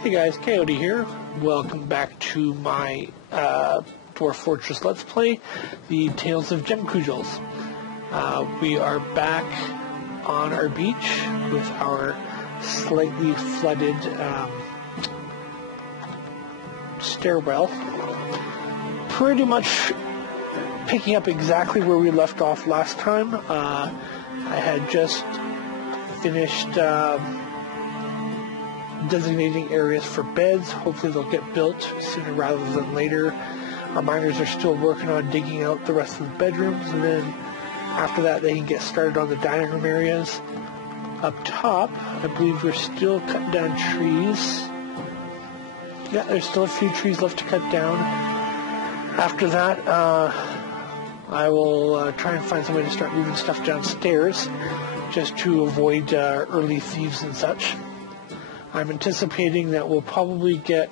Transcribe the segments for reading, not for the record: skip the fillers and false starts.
Hey guys, Coyote here. Welcome back to my Dwarf Fortress Let's Play, the Tales of Gemcudgels. We are back on our beach with our slightly flooded stairwell. Pretty much picking up exactly where we left off last time. I had just finished designating areas for beds. Hopefully they'll get built sooner rather than later. Our miners are still working on digging out the rest of the bedrooms, and then after that they can get started on the dining room areas. Up top, I believe we're still cutting down trees. Yeah, there's still a few trees left to cut down. After that, I will try and find some way to start moving stuff downstairs, just to avoid early thieves and such. I'm anticipating that we'll probably get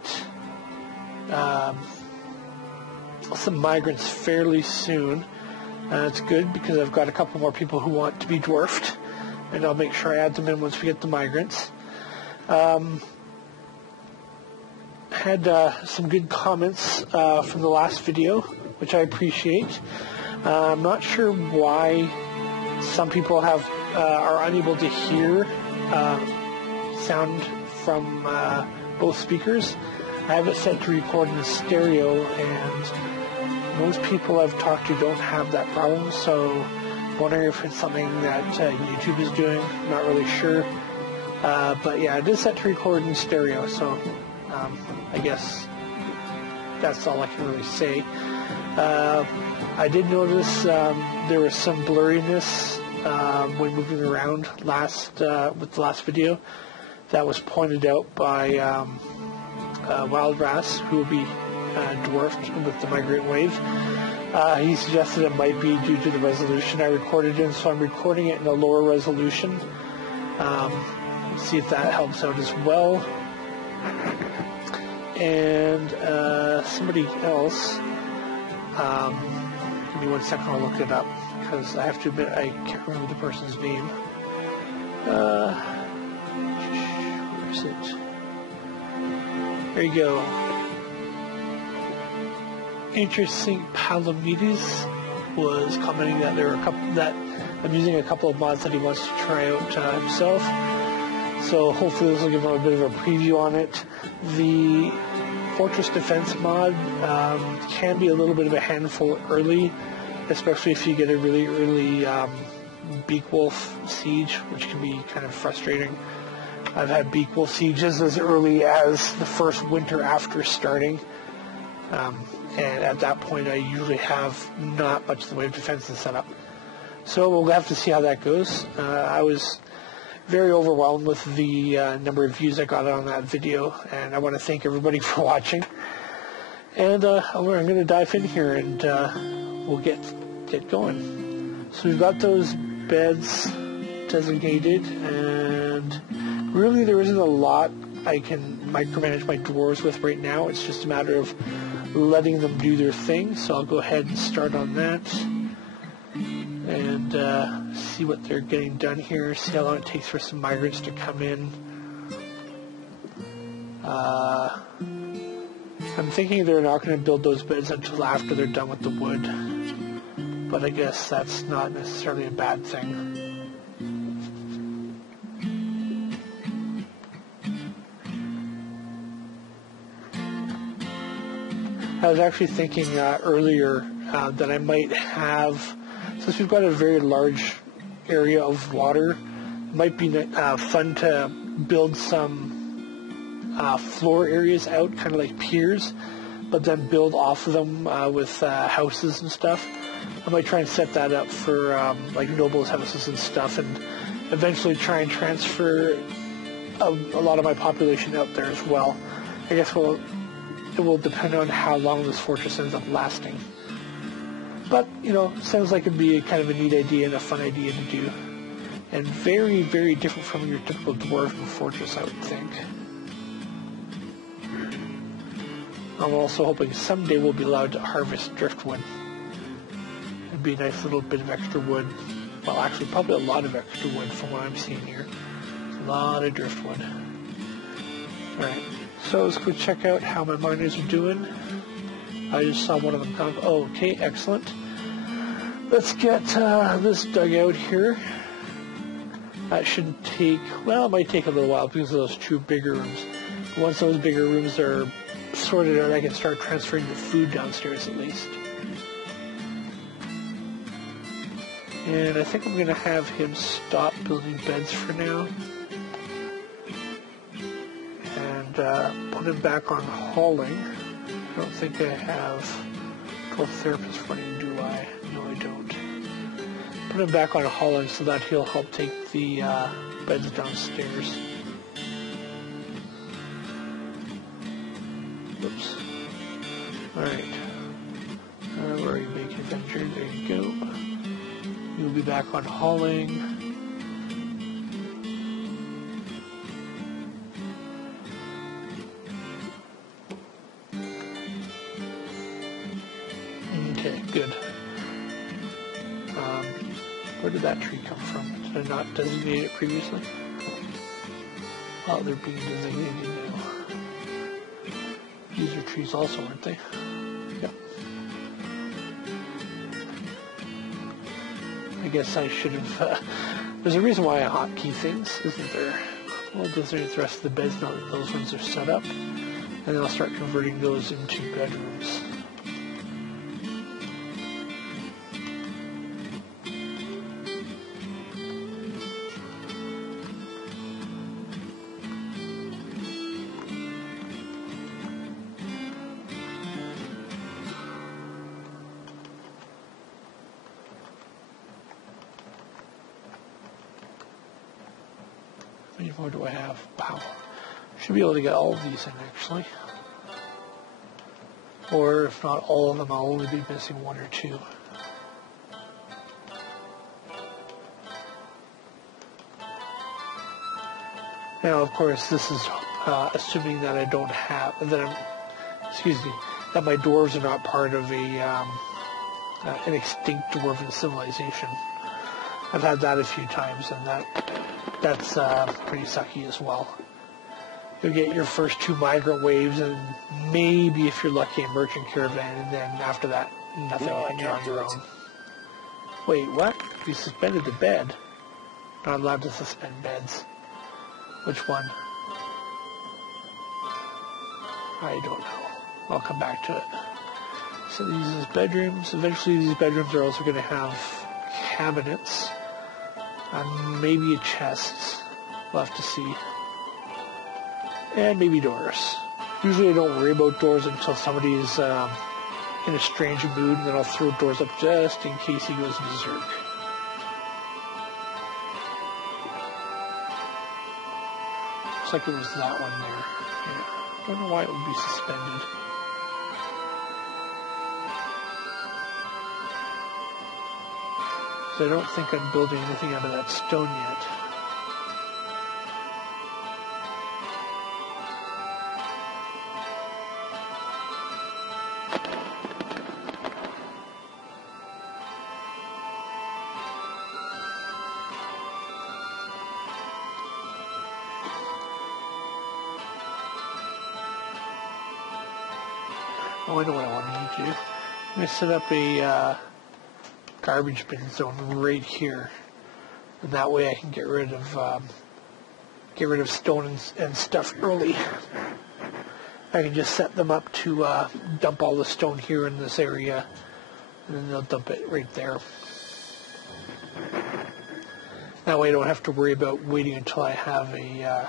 some migrants fairly soon. It's good because I've got a couple more people who want to be dwarfed, and I'll make sure I add them in once we get the migrants. Had some good comments from the last video, which I appreciate. I'm not sure why some people are unable to hear sound from both speakers. I have it set to record in stereo, and most people I've talked to don't have that problem, so I'm wondering if it's something that YouTube is doing. I'm not really sure. But yeah, it is set to record in stereo, so I guess that's all I can really say. I did notice there was some blurriness when moving around with the last video. That was pointed out by Wild Rass, who will be dwarfed with the migrant wave. He suggested it might be due to the resolution I recorded in, so I'm recording it in a lower resolution. See if that helps out as well. And somebody else, give me 1 second, I'll look it up, because I have to admit I can't remember the person's name. It. There you go. Interesting. Palomides was commenting that there are that I'm using a couple of mods that he wants to try out himself. So hopefully this will give him a bit of a preview on it. The Fortress Defense mod can be a little bit of a handful early, especially if you get a really early Beak Wolf siege, which can be kind of frustrating. I've had Beak Wolf sieges as early as the first winter after starting, and at that point I usually have not much in the way of defenses set up. So we'll have to see how that goes. I was very overwhelmed with the number of views I got on that video, and I want to thank everybody for watching. And I'm going to dive in here, and we'll get going. So we've got those beds designated, and really, there isn't a lot I can micromanage my dwarves with right now. It's just a matter of letting them do their thing. So I'll go ahead and start on that and see what they're getting done here. See how long it takes for some migrants to come in. I'm thinking they're not going to build those beds until after they're done with the wood. But I guess that's not necessarily a bad thing. I was actually thinking earlier that I might have, since we've got a very large area of water, it might be fun to build some floor areas out, kind of like piers, but then build off of them with houses and stuff. I might try and set that up for like nobles' houses and stuff, and eventually try and transfer a lot of my population out there as well. I guess it will depend on how long this fortress ends up lasting. But, you know, sounds like it'd be kind of a neat idea and a fun idea to do. And very, very different from your typical dwarven fortress, I would think. I'm also hoping someday we'll be allowed to harvest driftwood. It'd be a nice little bit of extra wood. Well, actually, probably a lot of extra wood from what I'm seeing here. A lot of driftwood. Alright, So let's go check out how my miners are doing. I just saw one of them come. Oh, okay, excellent. Let's get this dug out here. That shouldn't take, well, it might take a little while because of those two bigger rooms. Once those bigger rooms are sorted out, I can start transferring the food downstairs at least. And I think I'm going to have him stop building beds for now. And put him back on hauling. I don't think I have dwarf therapist running, do I? No, I don't. Put him back on hauling so that he'll help take the beds downstairs. Oops. Alright. Where are you, Big Adventure? There you go. You'll be back on hauling. Okay, good. Where did that tree come from? Did I not designate it previously? Oh, they're being designated now. These are trees also, aren't they? Yep. I guess I should have... there's a reason why I hotkey things, isn't there? Well, those are the rest of the beds now that those ones are set up. And then I'll start converting those into bedrooms. How many more do I have? Wow. Should be able to get all of these in, actually. Or if not all of them, I'll only be missing one or two. Now, of course, this is assuming that I don't have, that my dwarves are not part of an extinct dwarven civilization. I've had that a few times, and that's pretty sucky as well. You'll get your first two migrant waves, and maybe, if you're lucky, a merchant caravan, and then after that, nothing, and you're on your own. Wait, what? You suspended the bed? Not allowed to suspend beds. Which one? I don't know. I'll come back to it. So these are bedrooms. Eventually these bedrooms are also going to have cabinets. And maybe a chest. We'll have to see. And maybe doors. Usually I don't worry about doors until somebody is in a strange mood, and then I'll throw doors up just in case he goes berserk. Looks like it was that one there. Yeah. Don't know why it would be suspended. So I don't think I'm building anything out of that stone yet. Oh, I know what I want to do. I'm going to set up a garbage bin zone right here, and that way I can get rid of stone and stuff early. I can just set them up to dump all the stone here in this area, and then they'll dump it right there. That way I don't have to worry about waiting until I have a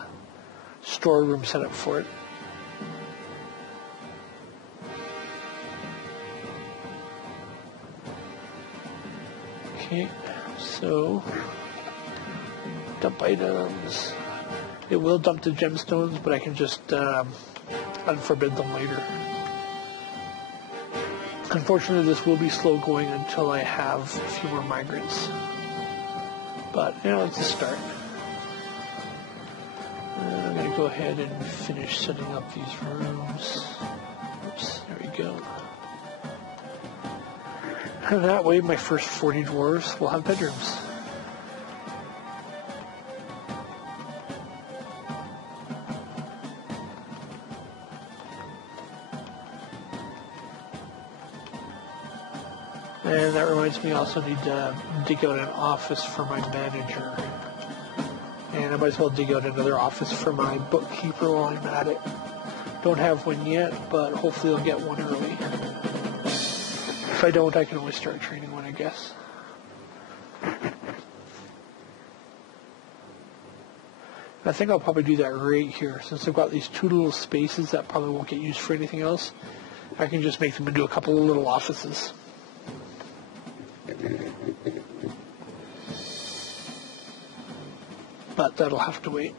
storeroom set up for it. Okay, so dump items. It will dump the gemstones, but I can just unforbid them later. Unfortunately, this will be slow going until I have a few more migrants. But, you know, it's a start. I'm going to go ahead and finish setting up these rooms. Oops, there we go. And that way, my first 40 dwarves will have bedrooms. And that reminds me, I also need to dig out an office for my manager. And I might as well dig out another office for my bookkeeper while I'm at it. Don't have one yet, but hopefully I'll get one early. If I don't, I can always start training one, I guess. I think I'll probably do that right here. Since I've got these two little spaces that probably won't get used for anything else, I can just make them into a couple of little offices. But that'll have to wait.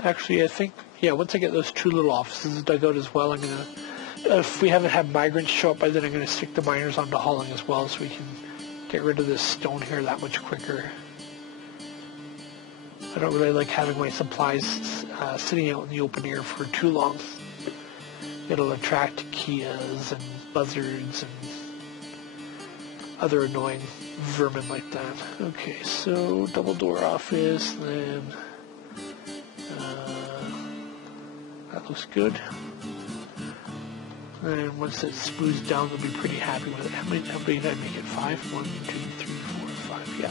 Actually, I think, yeah, once I get those two little offices dug out as well, I'm going to, if we haven't had migrants show up by then, I'm going to stick the miners onto hauling as well so we can get rid of this stone here that much quicker. I don't really like having my supplies sitting out in the open air for too long. It'll attract Kias and buzzards and other annoying vermin like that. Okay, so double door office, then that looks good. And once it smooths down, they'll be pretty happy with it. How many did I make it? 5? 1, 2, 3, 4, 5. Yeah.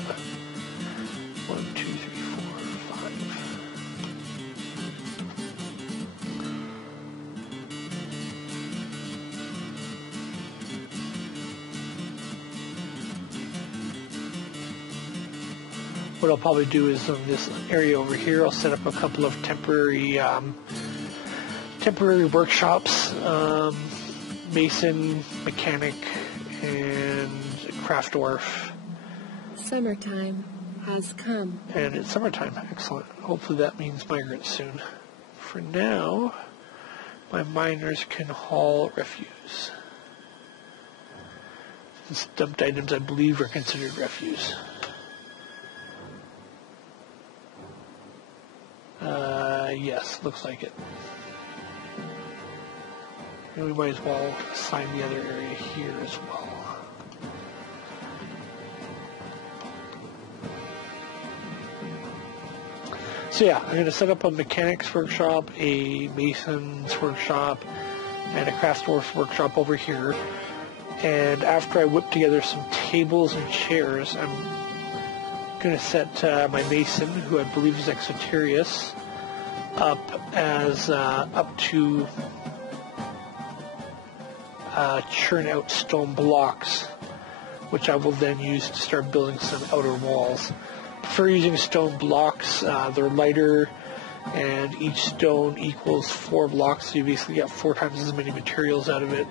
1, 2, 3, 4, 5. What I'll probably do is on this area over here, I'll set up a couple of temporary workshops, mason, mechanic, and craft dwarf. Summertime has come. And it's summertime. Excellent. Hopefully that means migrants soon. For now, my miners can haul refuse. These dumped items, I believe, are considered refuse. Yes, looks like it. And we might as well assign the other area here as well. So yeah, I'm going to set up a mechanics workshop, a mason's workshop, and a craft dwarf workshop over here. And after I whip together some tables and chairs, I'm going to set my mason, who I believe is Exoterius, up to churn out stone blocks, which I will then use to start building some outer walls. I prefer using stone blocks. They're lighter, and each stone equals 4 blocks, so you basically get 4 times as many materials out of it.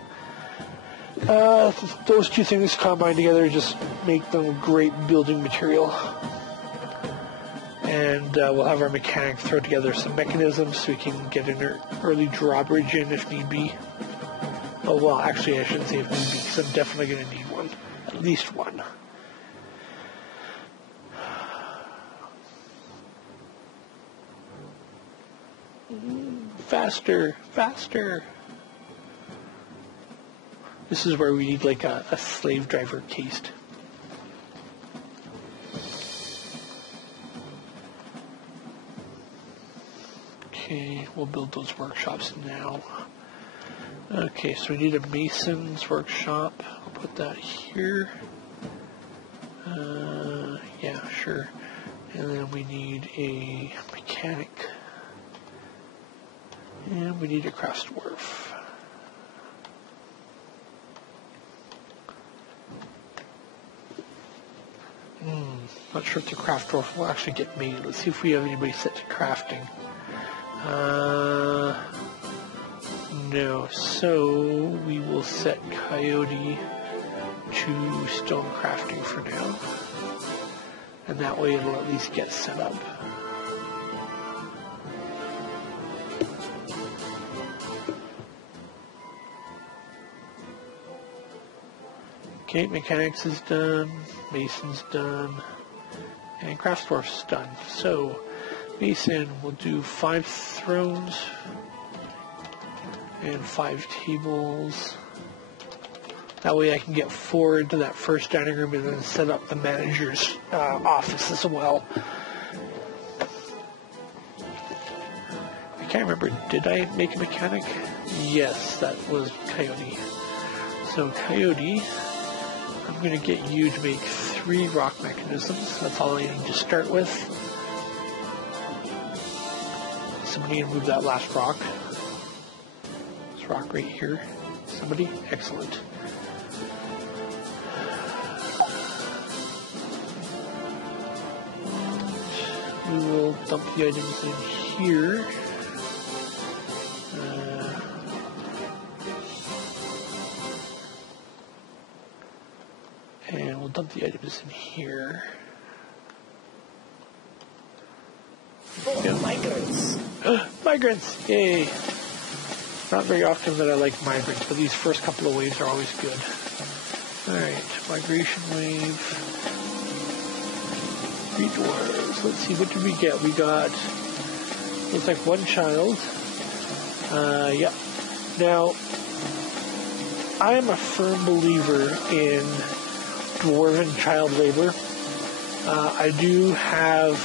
Those two things combined together just make them great building material. And we'll have our mechanic throw together some mechanisms so we can get an early drawbridge in if need be. Oh, well, actually, I shouldn't say if need be, because I'm definitely going to need one. At least one. Faster, faster. This is where we need like a slave driver cased. Okay, we'll build those workshops now. Okay, so we need a mason's workshop. I'll put that here. Yeah, sure. And then we need a mechanic. And we need a craft dwarf. Not sure if the craft dwarf will actually get made. Let's see if we have anybody set to crafting. No. So we will set Coyote to stone crafting for now. And that way it'll at least get set up. Okay, mechanics is done, mason's done, and craft dwarf's done. So Mason will do 5 thrones and 5 tables. That way I can get 4 into that first dining room and then set up the manager's office as well. I can't remember, did I make a mechanic? Yes, that was Coyote. So Coyote, I'm going to get you to make 3 rock mechanisms. That's all I need to start with. Somebody can move that last rock. This rock right here. Somebody? Excellent. We will dump the items in here. And we'll dump the items in here. Oh, migrants. Migrants! Yay! Not very often that I like migrants, but these first couple of waves are always good. Alright, migration wave. 3 dwarves. Let's see, what did we get? We got, looks like 1 child. Yeah. Now, I am a firm believer in dwarven child labor. I do have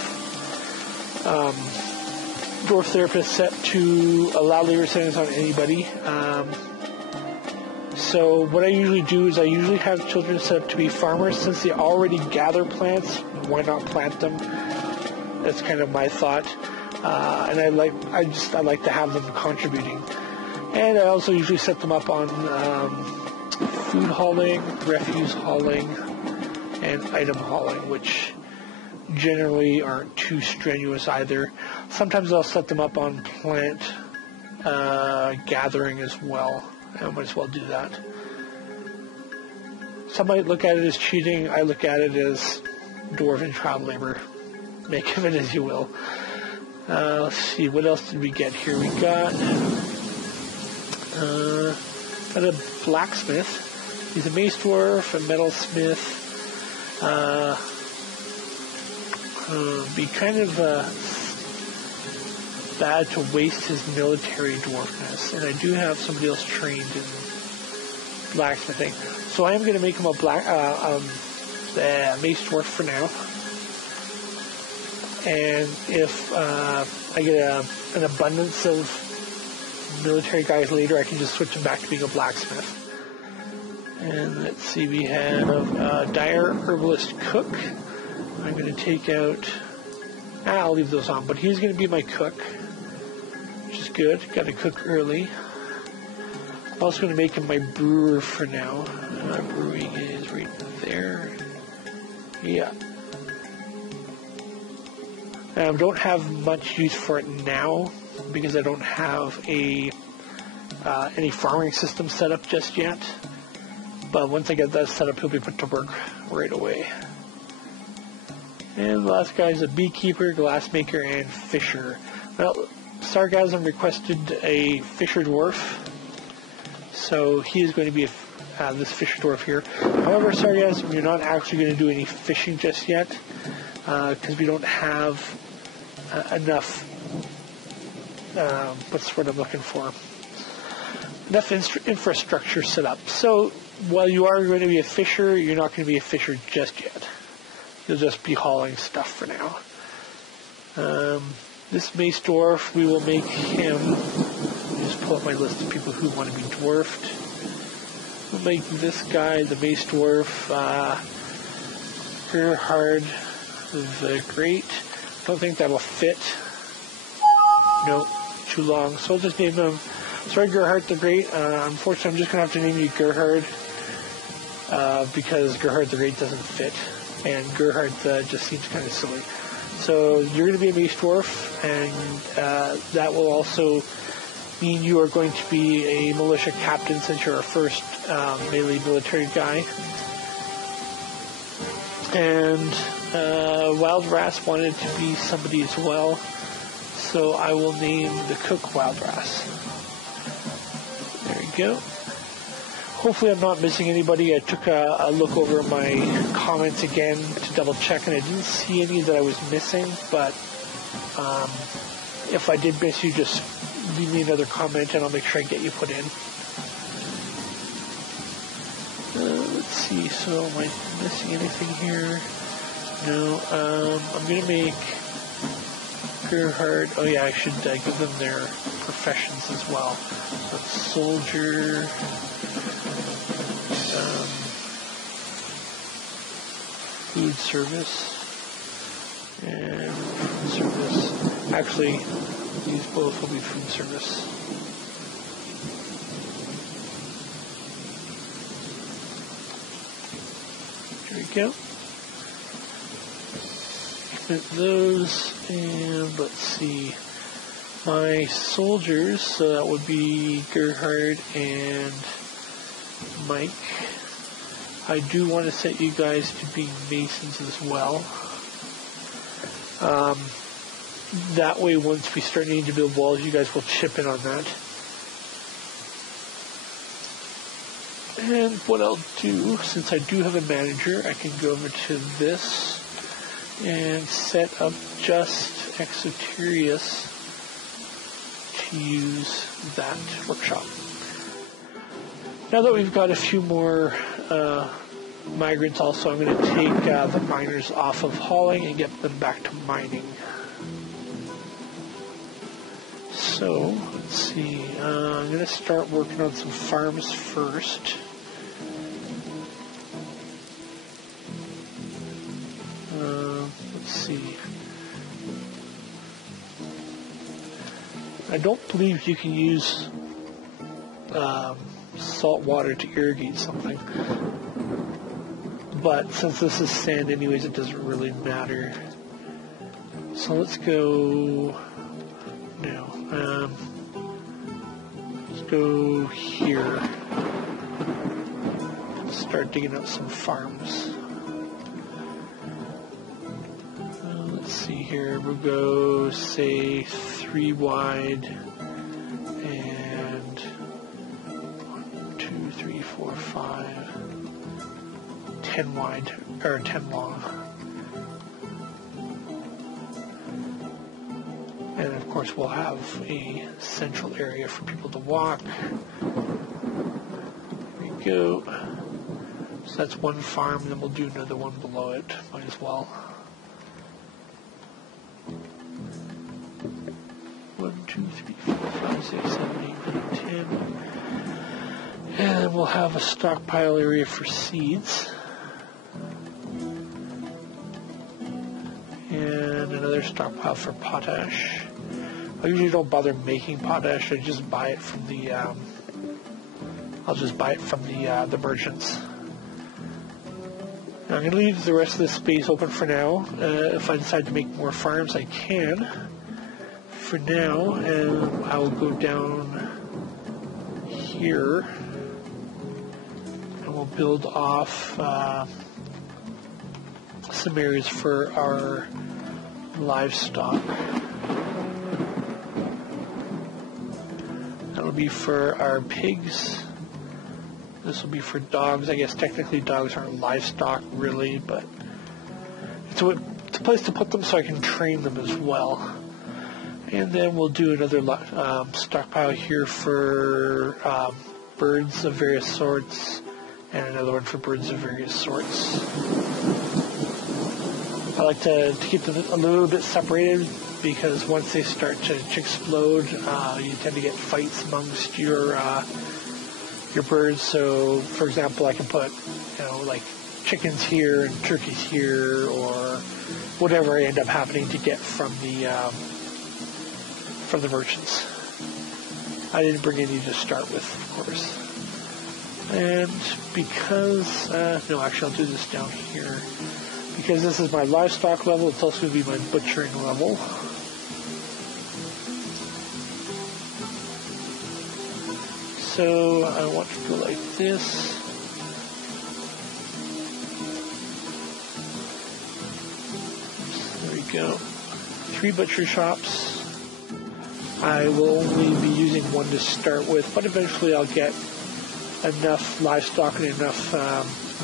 dwarf therapists set to allow labor settings on anybody. So what I usually do is I usually have children set up to be farmers. Since they already gather plants, why not plant them? That's kind of my thought. And I like to have them contributing. And I also usually set them up on food hauling, refuse hauling, and item hauling, which generally aren't too strenuous either. Sometimes I'll set them up on plant gathering as well. I might as well do that. Some might look at it as cheating. I look at it as dwarven child labor. Make of it as you will. Let's see, what else did we get here? We got a blacksmith. He's a mace dwarf, a metalsmith. Be kind of bad to waste his military dwarfness, and I do have somebody else trained in blacksmithing, so I am going to make him a mace dwarf for now. And if I get an abundance of military guys later, I can just switch him back to being a blacksmith. And let's see, we have a dire herbalist cook. I'm going to take out, I'll leave those on, but he's going to be my cook, which is good. Got to cook early. I'm also going to make him my brewer for now. Brewing is right there. Yeah. Don't have much use for it now because I don't have any farming system set up just yet. But once I get that set up, he'll be put to work right away. And the last guy is a beekeeper, glassmaker, and fisher. Well, Sargasm requested a fisher dwarf, so he is going to be this fisher dwarf here. However, Sargasm, you're not actually going to do any fishing just yet, because we don't have enough, what's what I'm looking for, enough infrastructure set up. So while you are going to be a fisher, you're not going to be a fisher just yet. You'll just be hauling stuff for now. This mace dwarf, we will make him, let me just pull up my list of people who want to be dwarfed. We'll make this guy the mace dwarf, Gerhard the Great. Don't think that will fit. Nope, too long. So I'll just name him, sorry Gerhard the Great. Unfortunately, I'm just going to have to name you Gerhard, because Gerhard the Great doesn't fit. And Gerhard just seems kind of silly. So you're going to be a mace dwarf, and that will also mean you are going to be a militia captain since you're our first melee military guy. And Wild Ras wanted to be somebody as well, so I will name the cook Wild Ras. There you go. Hopefully I'm not missing anybody. I took a look over my comments again to double check, and I didn't see any that I was missing, but If I did miss you, just leave me another comment and I'll make sure I get you put in. Let's see, so am I missing anything here? No, I'm going to make Gerhard. Oh yeah, I should give them their professions as well. That's soldier, food service, and food service. Actually, these both will be food service. There we go. Commit those, and let's see. My soldiers, so that would be Gerhard and Mike. I do want to set you guys to being masons as well. That way, once we start needing to build walls, you guys will chip in on that. And what I'll do, since I do have a manager, I can go over to this and set up just Exoterius to use that workshop. Now that we've got a few more migrants also, I'm going to take the miners off of hauling and get them back to mining. So, let's see, I'm going to start working on some farms first. Let's see. I don't believe you can use salt water to irrigate something. But since this is sand anyways, it doesn't really matter. So let's go now. Let's go here. Start digging up some farms. Let's see here. We'll go, say, 3 wide and 1, 2, 3, 4, 5, 10 wide, or 10 long. And of course we'll have a central area for people to walk. There we go. So that's one farm, then we'll do another one below it. Might as well. 1, 2, 3, 4, 5, 6, 7, 8, 9, 10. And then we'll have a stockpile area for seeds. And another stockpile for potash. I usually don't bother making potash. I just buy it from the. I'll just buy it from the merchants. Now I'm going to leave the rest of this space open for now. If I decide to make more farms, I can. For now, and I will go down here, and we'll build off some areas for our livestock. That'll be for our pigs. This will be for dogs. I guess technically dogs aren't livestock really, but it's a place to put them so I can train them as well. And then we'll do another stockpile here for birds of various sorts, and another one for birds of various sorts. I like to keep them a little bit separated because once they start to explode, you tend to get fights amongst your birds. So, for example, I can put, like chickens here and turkeys here, or whatever I end up happening to get from the merchants. I didn't bring any to start with, of course. And because, no, actually I'll do this down here. Because this is my livestock level, it's also going to be my butchering level. So I want to go like this. There we go. 3 butcher shops. I will only be using one to start with, but eventually I'll get enough livestock and enough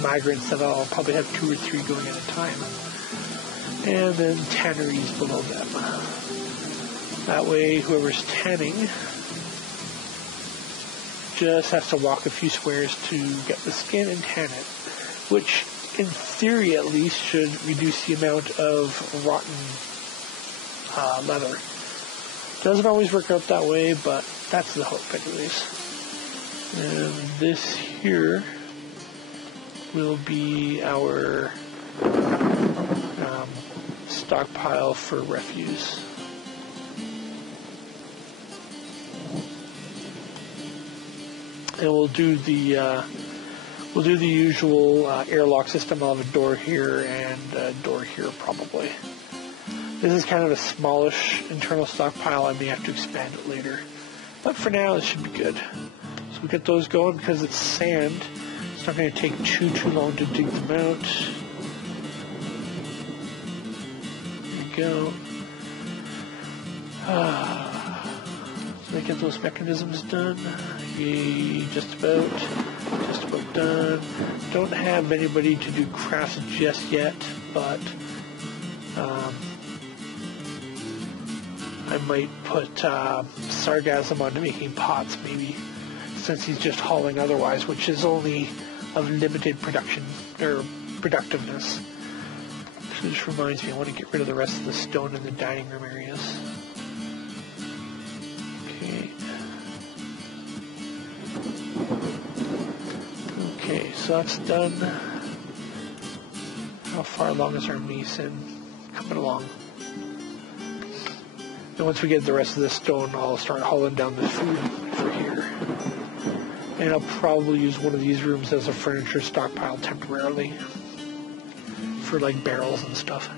migrants that I'll probably have 2 or 3 going at a time. and then tanneries below them. That way, whoever's tanning just has to walk a few squares to get the skin and tan it, which in theory at least should reduce the amount of rotten leather. Doesn't always work out that way, but that's the hope anyways. And this here will be our stockpile for refuse. And we'll do the usual airlock system. I'll have a door here and a door here probably. This is kind of a smallish internal stockpile. I may have to expand it later, but for now it should be good. So we get those going because it's sand. It's not going to take too long to dig them out. There we go. So I get those mechanisms done. Yay, just about done. Don't have anybody to do crafts just yet, but I might put Sargasm onto making pots maybe, since he's just hauling otherwise, which is only of limited production or productiveness. So this reminds me, I want to get rid of the rest of the stone in the dining room areas. Okay, so that's done. How far along is our mason? Coming along. And once we get the rest of the stone, I'll start hauling down the food for here. And I'll probably use one of these rooms as a furniture stockpile temporarily for like barrels and stuff.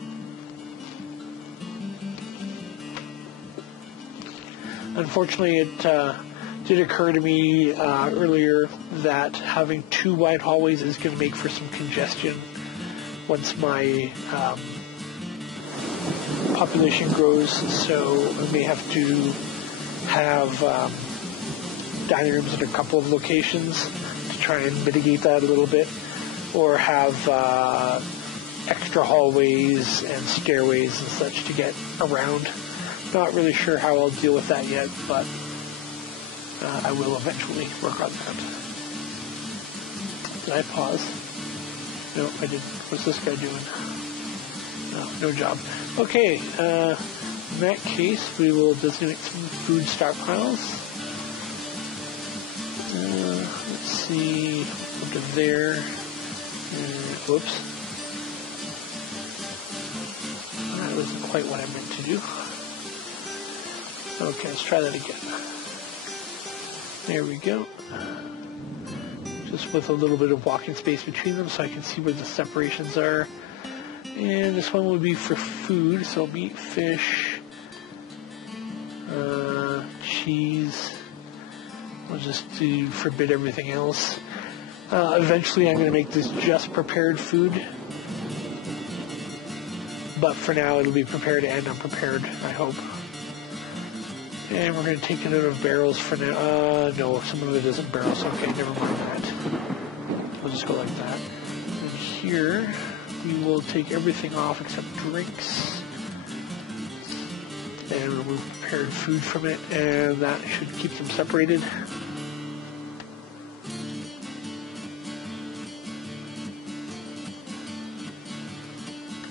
Unfortunately, it did occur to me earlier that having two wide hallways is going to make for some congestion once my population grows, so I may have to have dining rooms in a couple of locations to try and mitigate that a little bit, or have extra hallways and stairways and such to get around. Not really sure how I'll deal with that yet, but I will eventually work on that. Did I pause? No, I didn't. What's this guy doing? No job. Okay, in that case, we will designate some food stockpiles. Let's see, under there. Whoops. That wasn't quite what I meant to do. Okay, let's try that again. There we go. Just with a little bit of walking space between them so I can see where the separations are. And this one would be for food, so meat, fish, cheese. We'll just forbid everything else. Eventually I'm going to make this just prepared food. But for now it'll be prepared and unprepared, I hope. And we're going to take it out of barrels for now. No, some of it isn't barrels. Okay, never mind that. We'll just go like that. And here, we will take everything off except drinks. And remove prepared food from it. And that should keep them separated.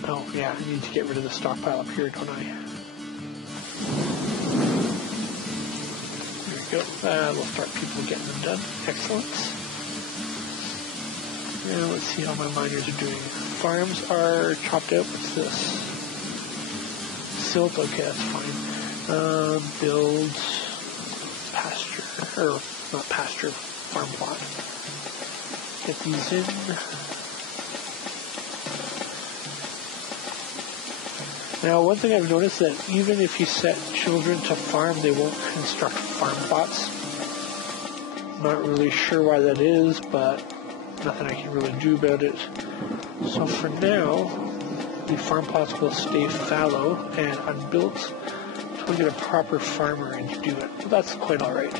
Oh, yeah, I need to get rid of the stockpile up here, don't I? Go. We'll start people getting them done. Excellent. And let's see how my miners are doing. Farms are chopped out. What's this? Silt. Okay, that's fine. Build pasture. Or, not pasture. Farm plot. Get these in. Now, one thing I've noticed that even if you set children to farm, they won't construct farm plots. Not really sure why that is, but nothing I can really do about it. So for now, the farm plots will stay fallow and unbuilt until we get a proper farmer in to do it. But that's quite alright.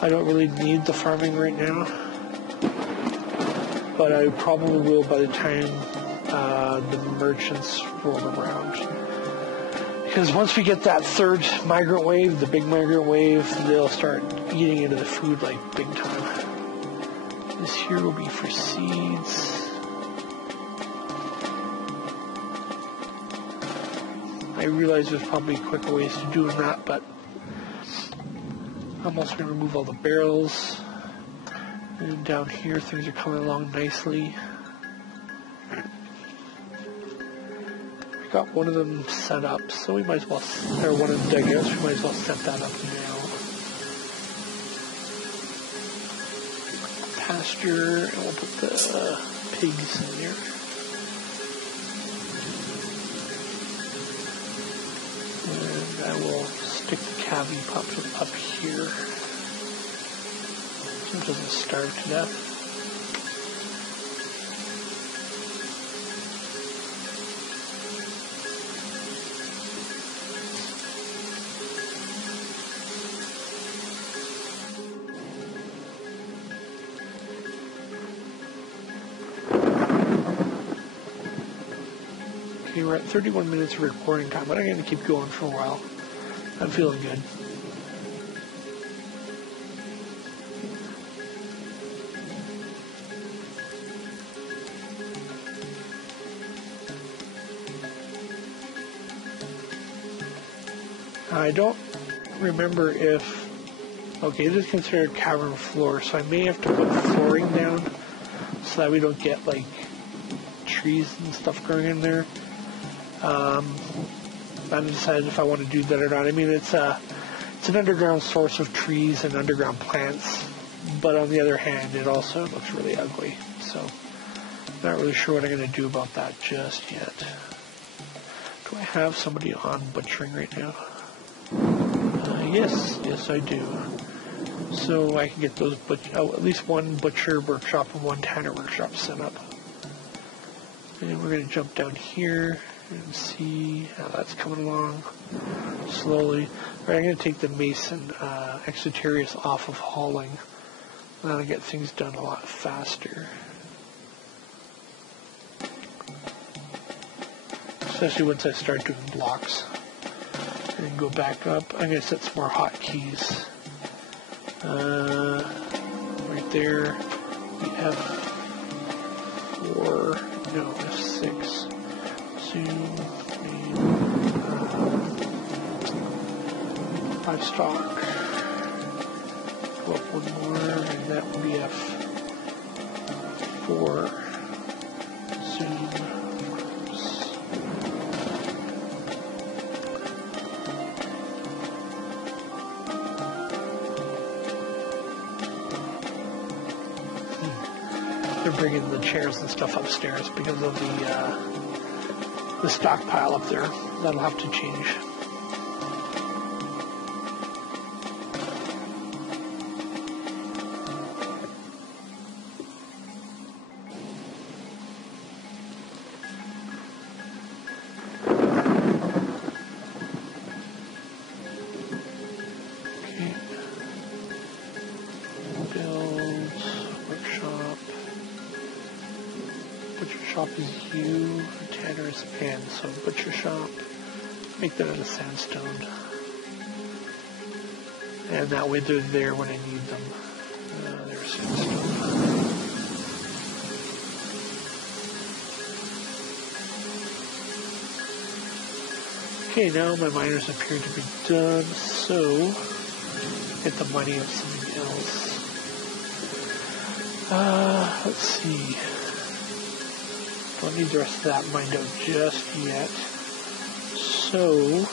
I don't really need the farming right now, but I probably will by the time the merchants roll around. Because once we get that third migrant wave, the big migrant wave, they'll start eating into the food like big time. This here will be for seeds. I realize there's probably quicker ways to doing that, but I'm also going to remove all the barrels. And down here, things are coming along nicely. We got one of them set up, so we might as well, or one of the dugouts, we might as well set that up now. Pasture, and we'll put the pigs in there. And I will stick the calving pup up here. So it doesn't starve to death. Okay, we're at 31 minutes of recording time, but I'm going to keep going for a while. I'm feeling good. I don't remember if... Okay, this is considered cavern floor, so I may have to put flooring down so that we don't get, like, trees and stuff growing in there. I haven't decided if I want to do that or not. I mean, it's an underground source of trees and underground plants, but on the other hand, it also looks really ugly. So, not really sure what I'm going to do about that just yet. Do I have somebody on butchering right now? Yes, I do. So I can get those at least one butcher workshop and one tanner workshop set up. And we're going to jump down here and see how that's coming along slowly. All right, I'm going to take the mason exoterius off of hauling. And that'll get things done a lot faster. Especially once I start doing blocks. And then go back up. I'm going to set some more hotkeys. Right there. We have F6. Zoom. 5 stock. Go up one more, and that will be F4. Zoom. They're bringing the chairs and stuff upstairs because of the stockpile up there. That'll have to change. Okay. Build, workshop. Butcher shop is U, tanner is N, so butcher shop, make that out of sandstone. And that way they're there when I need them. There's sandstone. Okay, now my miners appear to be done, so get the money of something else. Let's see. Don't need the rest of that mined out just yet. So,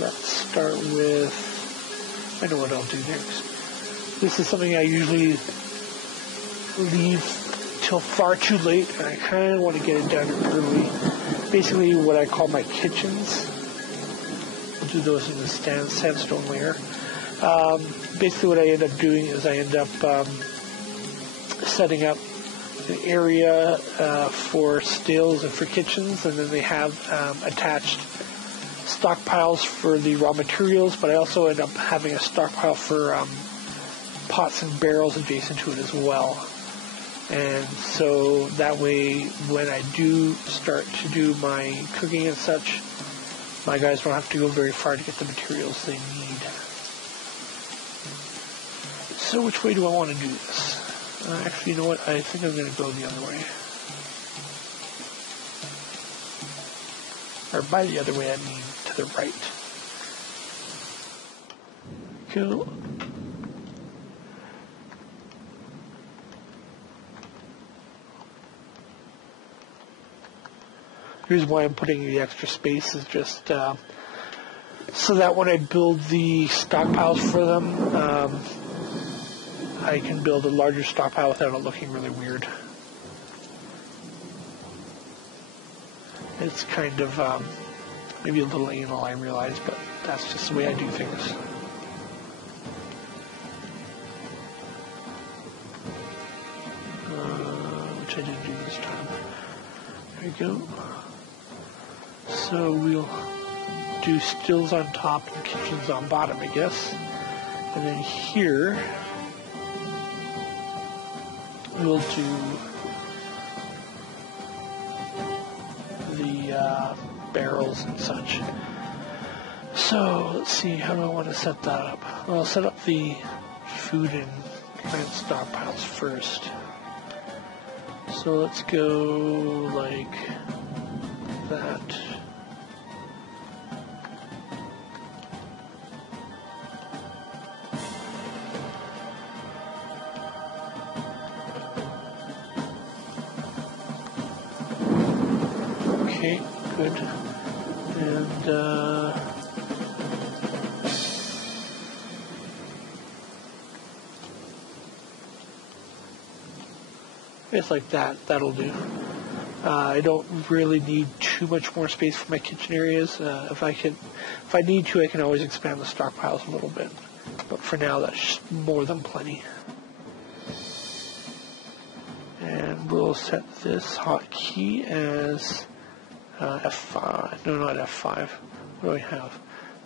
let's start with, I know what I'll do next. This is something I usually leave till far too late, and I kind of want to get it done early. Basically, what I call my kitchens. I'll do those in the sandstone layer. Basically, what I end up doing is I end up setting up an area for stills and for kitchens, and then they have attached stockpiles for the raw materials, but I also end up having a stockpile for pots and barrels adjacent to it as well. And so that way, when I do start to do my cooking and such, my guys don't have to go very far to get the materials they need. So which way do I want to do this? Actually, you know what? I think I'm going to go the other way. Or by the other way, I mean to the right. Cool. The reason why I'm putting the extra space is just so that when I build the stockpiles for them, I can build a larger stockpile without it looking really weird. It's kind of maybe a little anal, I realize, but that's just the way I do things. Which I didn't do this time. There you go. So we'll do stills on top and kitchens on bottom, I guess. And then here, we'll do the barrels and such. So let's see, how do I want to set that up? Well, I'll set up the food and plant stockpiles first. So let's go like that. Okay, good. And it's like that. That'll do. I don't really need too much more space for my kitchen areas. If I need to, I can always expand the stockpiles a little bit. But for now, that's more than plenty. And we'll set this hotkey as F5. No, not F5. What do I have?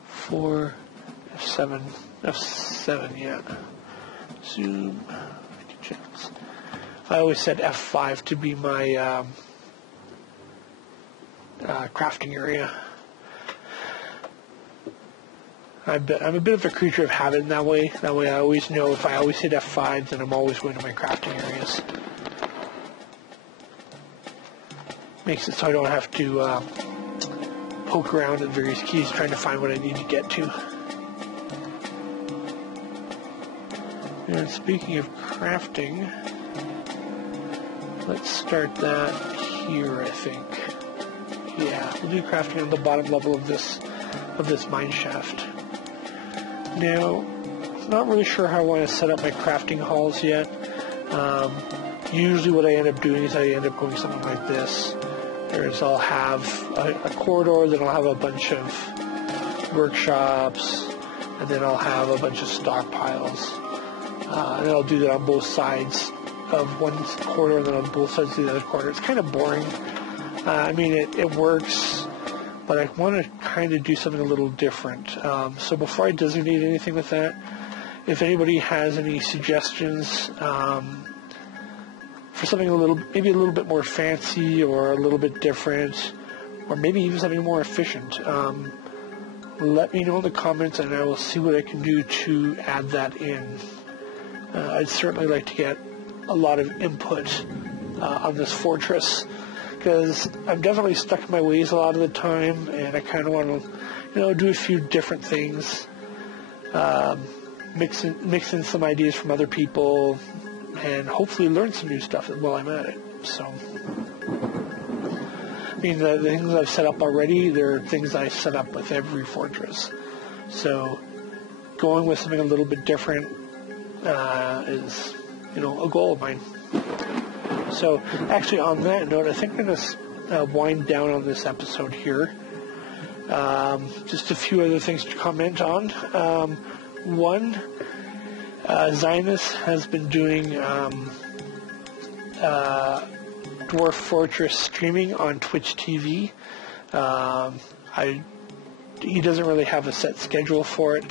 4, F7, F7, yeah. Zoom. I always said F5 to be my crafting area. I'm a bit of a creature of habit in that way. That way I always know if I always hit F5, then I'm always going to my crafting areas. Makes it so I don't have to poke around at various keys trying to find what I need to get to. And speaking of crafting, let's start that here, I think. Yeah, we'll do crafting on the bottom level of this mine shaft. Now, I'm not really sure how I want to set up my crafting halls yet. Usually what I end up doing is I end up going something like this. I'll have a corridor, then I'll have a bunch of workshops, and then I'll have a bunch of stockpiles. And then I'll do that on both sides of one corridor and then on both sides of the other corridor. It's kind of boring. I mean, it works, but I want to kind of do something a little different. So before I designate anything with that, if anybody has any suggestions for something maybe a little bit more fancy or a little bit different, or maybe even something more efficient, let me know in the comments and I will see what I can do to add that in. I'd certainly like to get a lot of input on this fortress, because I'm definitely stuck in my ways a lot of the time, and I kind of want to, do a few different things, mix in some ideas from other people, and hopefully learn some new stuff while I'm at it. So, I mean, the things I've set up already, they're things I set up with every fortress. So, going with something a little bit different is, a goal of mine. So, actually, on that note, I think I'm going to wind down on this episode here. Just a few other things to comment on. One, Zionist has been doing Dwarf Fortress streaming on Twitch TV. He doesn't really have a set schedule for it.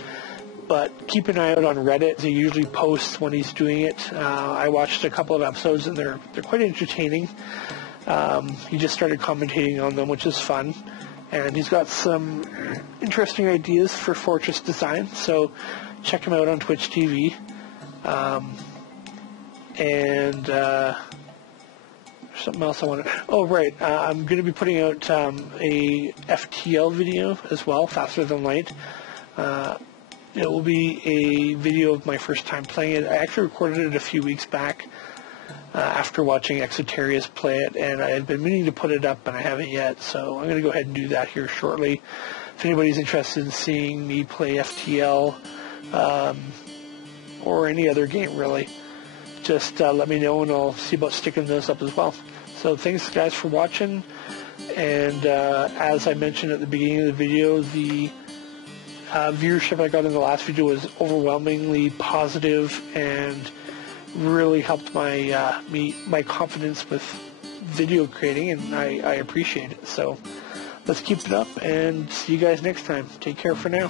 But keep an eye out on Reddit. He usually posts when he's doing it. I watched a couple of episodes, and they're quite entertaining. He just started commentating on them, which is fun. And he's got some interesting ideas for fortress design, so check him out on Twitch TV. Something else I want to... Oh, right. I'm going to be putting out a FTL video as well, Faster Than Light. It will be a video of my first time playing it. I actually recorded it a few weeks back after watching Exotarius play it, and I had been meaning to put it up, but I haven't yet, so I'm going to go ahead and do that here shortly. If anybody's interested in seeing me play FTL or any other game, really, just let me know, and I'll see about sticking those up as well. So thanks, guys, for watching, and as I mentioned at the beginning of the video, the viewership I got in the last video was overwhelmingly positive and really helped my my confidence with video creating, and I appreciate it. So let's keep it up and see you guys next time. Take care for now.